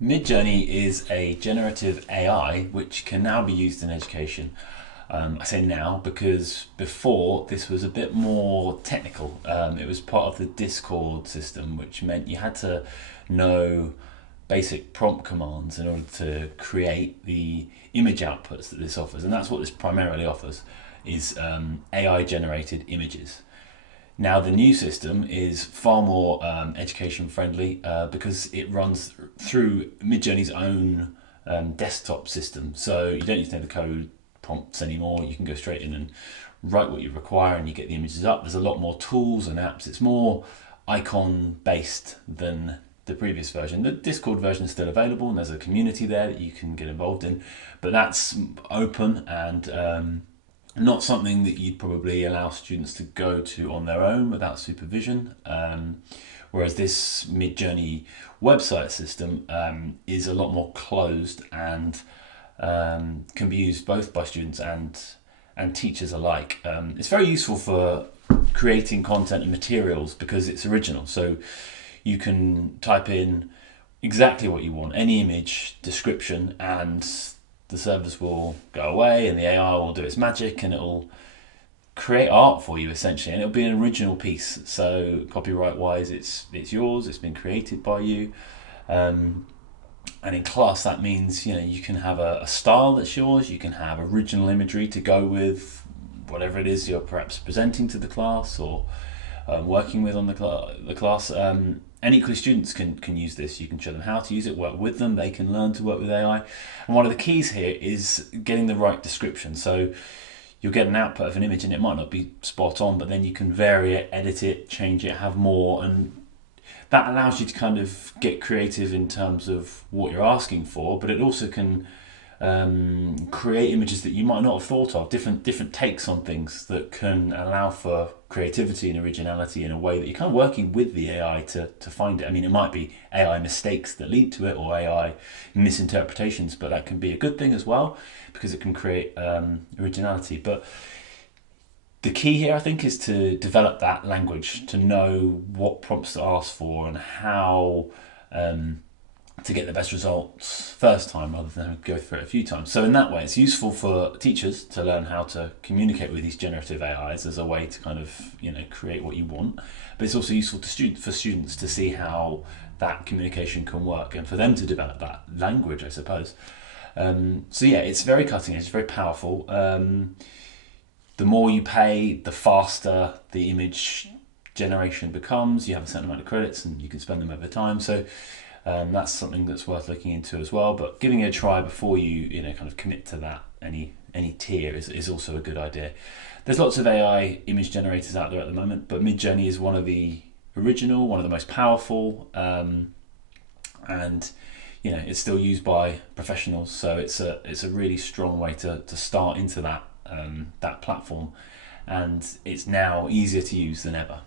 Midjourney is a generative AI which can now be used in education. I say now because before this was a bit more technical. It was part of the Discord system, which meant you had to know basic prompt commands in order to create the image outputs that this offers, and that's what this primarily offers is AI generated images. Now the new system is far more education friendly because it runs through Midjourney's own desktop system. So you don't need to know the code prompts anymore. You can go straight in and write what you require, and you get the images up. There's a lot more tools and apps. It's more icon based than the previous version. The Discord version is still available, and there's a community there that you can get involved in, but that's open and not something that you'd probably allow students to go to on their own without supervision. Whereas this Midjourney website system is a lot more closed and can be used both by students and teachers alike. It's very useful for creating content and materials because it's original. So you can type in exactly what you want, any image description, and the servers will go away and the AI will do its magic and it'll create art for you essentially, and it'll be an original piece. So copyright wise, it's yours. It's been created by you. And in class, that means you can have a style that's yours. You can have original imagery to go with whatever it is you're perhaps presenting to the class or working with on the class. And equally, students can use this. You can show them how to use it, work with them. They can learn to work with AI. And one of the keys here is getting the right description. So you'll get an output of an image and it might not be spot on, but then you can vary it, edit it, change it, have more, and that allows you to kind of get creative in terms of what you're asking for, but it also can create images that you might not have thought of, different takes on things that can allow for creativity and originality in a way that you're kind of working with the AI to find it. I mean, it might be AI mistakes that lead to it or AI misinterpretations, but that can be a good thing as well because it can create originality. But the key here, I think, is to develop that language, to know what prompts to ask for and how to get the best results first time rather than go through it a few times. So in that way, it's useful for teachers to learn how to communicate with these generative AIs as a way to kind of create what you want. But it's also useful for students to see how that communication can work and for them to develop that language, I suppose. So yeah, it's very cutting edge, it's very powerful. The more you pay, the faster the image generation becomes. You have a certain amount of credits and you can spend them over time. So that's something that's worth looking into as well. But giving it a try before you kind of commit to that any tier is also a good idea. There's lots of AI image generators out there at the moment, but Midjourney is one of the original, one of the most powerful, and it's still used by professionals. So it's a really strong way to start into that platform, and it's now easier to use than ever.